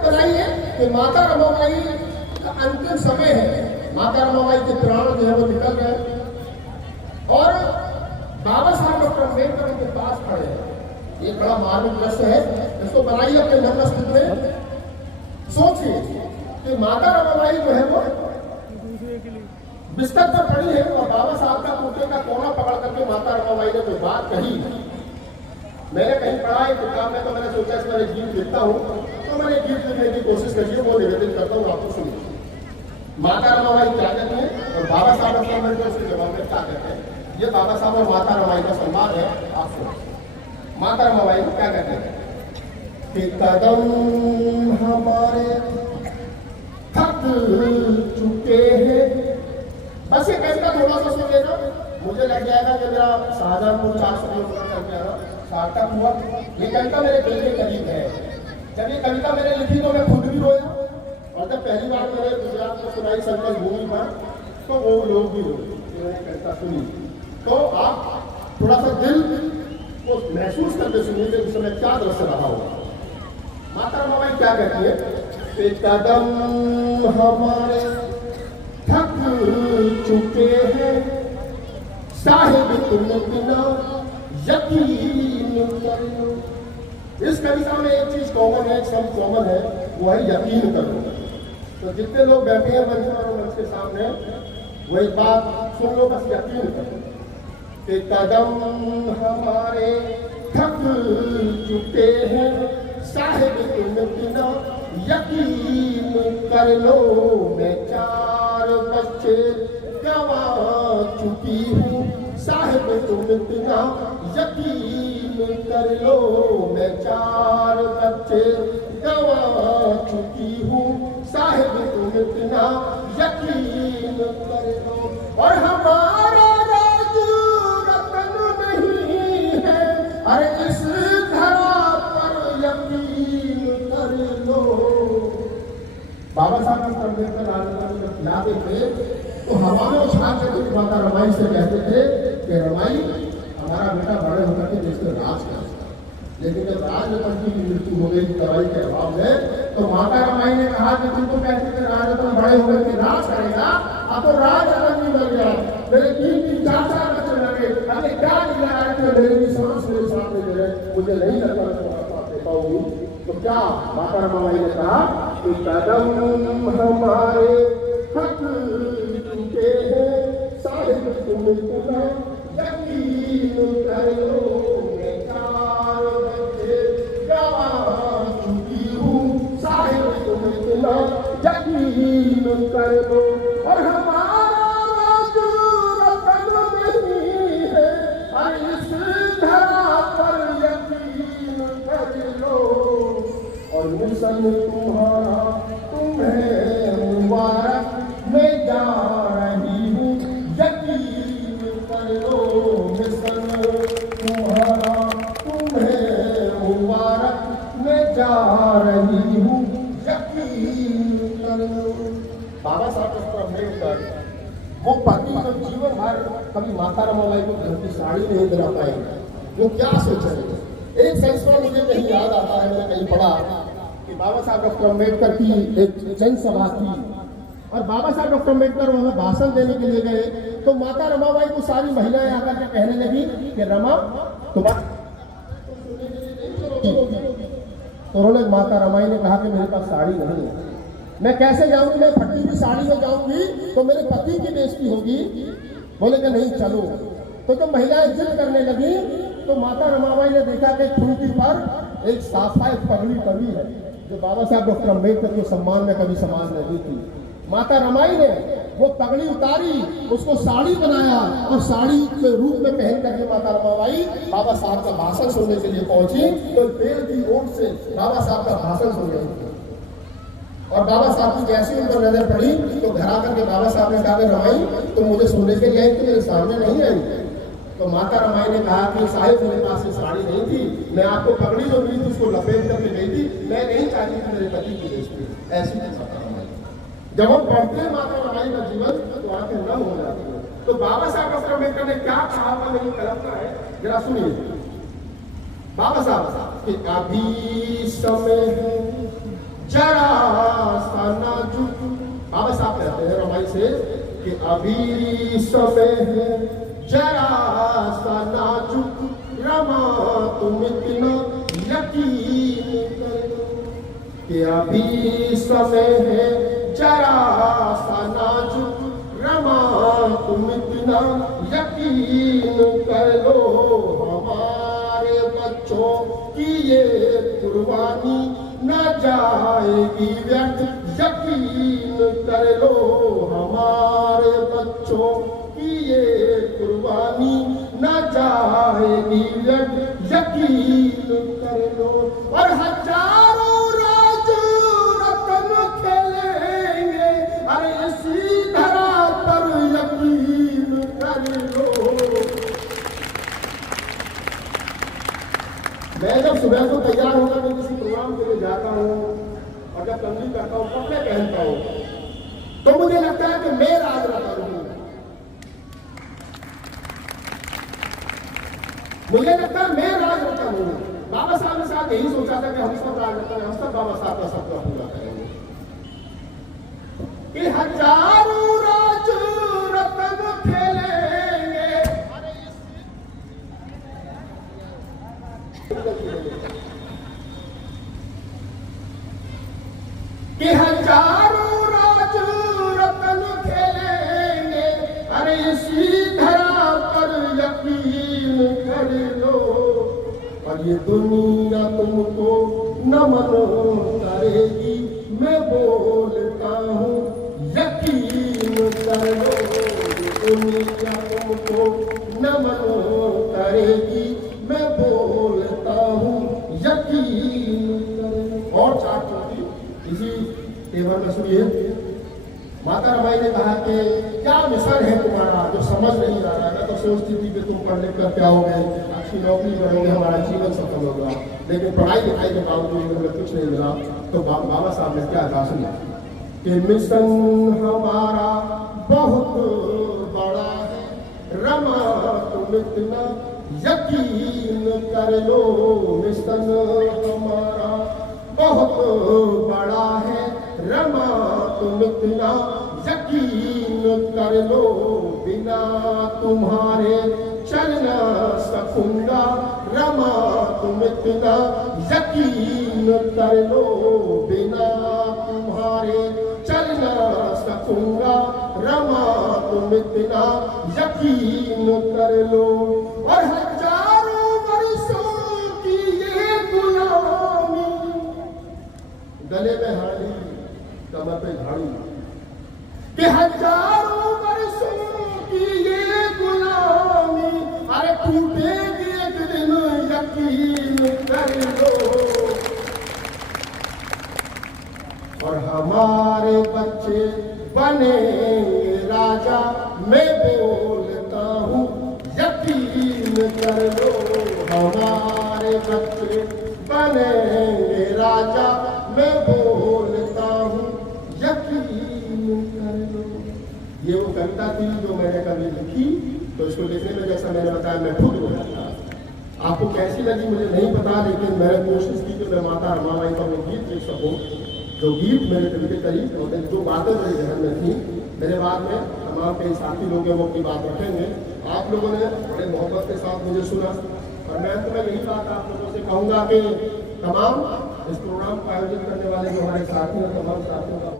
बताइए कि माता रमाबाई का अंतिम समय है, माता रमाबाई के प्राण जो है वो निकल गए और बाबा साहब डॉक्टर अम्बेडकर उनके पास खड़े हैं। ये बड़ा मार्मिक दृश्य है, इसको बनाइए अपने मन मस्तिष्क में। सोचिए कि माता रमाबाई जो है वो बिस्तर पर पड़ी है और बाबा साहब का कुर्ते का कोना पकड़ करके माता रमाबाई ने कोई बात कही। मैंने कहीं पढ़ा है किताब में, तो मैंने सोचा इसमें एक गीत लिखता हूँ, तो मैंने गीत लिखने की कोशिश करी है, वो निवेदन करता हूँ, आपको सुनिए। माता रमाबाई क्या कहती है और बाबा साहब डॉक्टर अम्बेडकर उसके जवाब में क्या कहते हैं। ये बाबा साहब और माता रमाबाई का संवाद है, आप सुनो। माता रमाबाई को क्या कहते हैं कि कदम हमारे थक चुके हैं। बस ये कविता थोड़ा सा सुन लेना, मुझे लग जाएगा कि मेरा शाहजहांपुर 400 किलोमीटर चल गया सार्थक हुआ। ये कविता मेरे दिल के करीब है। जब ये कविता मैंने लिखी तो मैं खुद भी रोया, और जब पहली बार मैंने गुजरात में सुनाई संकल्प भूमि पर, तो वो लोग भी रोए जिन्होंने कविता सुनी। तो आप थोड़ा सा दिल को महसूस करके सुनिए कि उस समय क्या दृश्य रहा होगा। माता रमाबाई क्या कहती है कि कदम हमारे थक चुके हैं, साहिब तुम बिना यकीन कर लो। इस कविता में एक चीज कॉमन है, एक शब्द कॉमन है, वो है यकीन कर लो। तो जितने लोग बैठे हैं मंच पर और मंच के सामने, वो एक बात सुन लो, बस यकीन करो कि कदम हमारे थक चुके हैं, साहिब तुम बिना यकीन कर लो। मैं 4 बच्चे गवा चुकी हूँ, साहिब तुम बिना यकीन कर लो। मैं 4 बच्चे गवा चुकी हूँ, साहिब तुम बिना यकीन कर लो। और हमारा राज रतन नहीं है, अरे इस धरा पर यकीन कर लो। बाबा साहब अम्बेडकर याद थे तो हवा में उछाल करके माता रमाई से कहते थे कि रमाई हमारा बेटा बड़े होकर के देश में राज करेगा। लेकिन जब राजरत्न की मृत्यु हो गई दवाई के अभाव में, तो माता रमाई ने कहा कि तुम तो कहते थे राजरत्न बड़े होकर के राज करेगा, अब तो राजरत्न भी बन गया। मेरे 3-4 बच्चे लगे, अरे क्या लीला है कि मेरी भी सांस मेरे सामने जो है मुझे नहीं लगता दे पाऊंगी। तो क्या माता रमाई ने कहा कि कदम हमारे थक चुके हैं, साहिब तुम बिना यकीन कर लो। मैं 4 बच्चे गवा चुकी हूँ, साहिब तुम बिना यकीन कर लो। और हमारा राज रतन नहीं है, अरे इस धरा पर यकीन कर लो। और मिशन तुम्हारा तुम्हें मुबारक, मैं जा रही हूँ यकीन कर लो। मिशन तुम्हारा तुम्हें मुबारक, मैं जा रही हूँ यकीन कर लो। बाबा साहब डॉक्टर अम्बेडकर वो पति जो जीवन भर कभी माता रमाबाई को घर की साड़ी नहीं दिला पाए, वो क्या सोचे। एक संस्करण मुझे कहीं याद आता है, मैंने कहीं पढ़ा कि बाबा साहब डॉक्टर अम्बेडकर की एक जनसभा थी और बाबा साहब डॉक्टर अम्बेडकर वहां भाषण देने के लिए गए, तो माता रमाबाई को सारी महिलाएं आकर के कहने लगी कि रमा तुम्हारा, तो उन्होंने माता रमाई ने कहा कि मेरे पास साड़ी नहीं है, मैं कैसे जाऊंगी, मैं फटी हुई साड़ी में जाऊंगी तो मेरे पति की बेइज्जती होगी। बोले कि नहीं चलो। तो जब महिलाएं जिद करने लगी तो माता रमाबाई ने देखा कि खूंटी पर एक साफा पगड़ी पड़ी है जो बाबा साहब डॉक्टर अम्बेडकर के सम्मान में कभी सम्मान नहीं थी। माता रमाई ने वो पगड़ी उतारी, उसको साड़ी बनाया और साड़ी के रूप में पहन करके माता रमाबाई बाबा साहब का भाषण सुनने के लिए पहुंची। तो पेड़ की ओर से बाबा साहब का भाषण सुन रही थी और बाबा साहब की जैसी उन पर नजर पड़ी तो घर आकर के बाबा साहब ने कहा रमाई तुम मुझे सुनने के लिए आई, तो मेरे सामने नहीं आई। तो माता रमाई ने कहा कि साहिब मेरे पास ये साड़ी नहीं थी, मैं आपको पगड़ी जो मिली थी उसको लपेट करके गई थी, मैं नहीं चाहती थी मेरे पति की बेइज्जती। ऐसी माता रमाई जब हम पढ़ते हैं माता रमाई का जीवन तो आंखें नम हो जाती है। तो बाबा साहब डॉक्टर अम्बेडकर ने क्या कहा था, मेरी कलम का है, जरा सुनिए। बाबा साहब कि अभी समय है जरा सा नाजुक। बाबा साहब कहते हैं रमाई से कि अभी समय है जरा सा नाजुक, रमा तुम इतना यकीन करो कि अभी समय है जरा सा नाजुक, रमा तुम इतना यकीन कर लो। हमारे बच्चों की ये कुर्बानी न जाएगी व्यर्थ, यकीन कर लो। हमारे बच्चों की ये कुर्बानी न जाएगी व्यर्थ, यकीन कर लो। और हजारों राज रत्न खेलेंगे, अरे इसी धरा पर यकीन कर लो। मैं जब सुबह को तैयार होकर मैं किसी प्रोग्राम के लिए जाता हूँ और जब तंगली करता हूँ, कपड़े पहनता हूँ, तो मुझे लगता है कि मैं राजरत्न हूँ। मुझे लगता है मैं राजरत्न हूँ। बाबा साहब ने साथ यही सोचा था कि हम सब राजरत्न, हम सब बाबा साहब का सपना पूरा करेंगे कि हजारों राज रत्न खेलेंगे, कि हजारों राज रत्न खेलेंगे, अरे इसी धरा पर यकीन कर लो। और ये दुनिया तुमको नमन करेगी, मैं बोलता हूँ यकीन कर लो। ये दुनिया तुमको नमन करेगी, मैं बोलता हूँ यकीन कर लो। और चार चौथी इसी टेबल में सुनिए। माता रमाई ने कहा कि क्या मिशन है तुम्हारा जो समझ नहीं आ रहा है। मैं तो सोचती थी कि तुम पढ़ लिख कर क्या हो गए, अच्छी नौकरी करोगे, हमारा जीवन सफल होगा, लेकिन पढ़ाई लिखाई के बावजूद हमें कुछ नहीं मिला। तो बाबा साहब ने क्या कहा सुनिए कि मिशन हमारा बहुत बड़ा है, रमा तुम इतना यकीन कर लो। मिशन हमारा बहुत बड़ा है, रमा तुम इतना यकीन कर लो। बिना तुम्हारे चल न सकूंगा, रमा तुम इतना यकीन कर लो। बिना तुम्हारे चल न सकूंगा, रमा तुम इतना यकीन कर लो। और हजारों वर्षों की ये गुलामी, गले में हाड़ी कमर पे झाड़ू, कि हजारों वर्षों की ये गुलामी, अरे टूटेगी एक दिन यकीन कर लो। और हमारे बच्चे बनेंगे राजा, मैं बोलता हूँ यकीन कर लो। हमारे बच्चे बनेंगे राजा, मैं बोलता हूँ यकीन कर लो। ये वो कविता थी जो मैंने कभी लिखी, तो इसको लिखने में जैसा मैंने बताया मैं खुद रोया था। आपको कैसी लगी मुझे नहीं पता, लेकिन मैंने कोशिश की कि मैं माता रमाबाई का वो गीत लिख सकूँ। जो गीत मेरे दिल के करीब और जो बातें मेरे ध्यान में थी, मेरे बाद में तमाम कई साथी लोग वो अपनी बात रखेंगे। आप लोगों ने बड़े मोहब्बत के साथ मुझे सुना, और मैं तो यही बात आप लोगों से कहूँगा कि तमाम इस प्रोग्राम को आयोजित करने वाले जो हमारे साथी हैं, तमाम साथियों का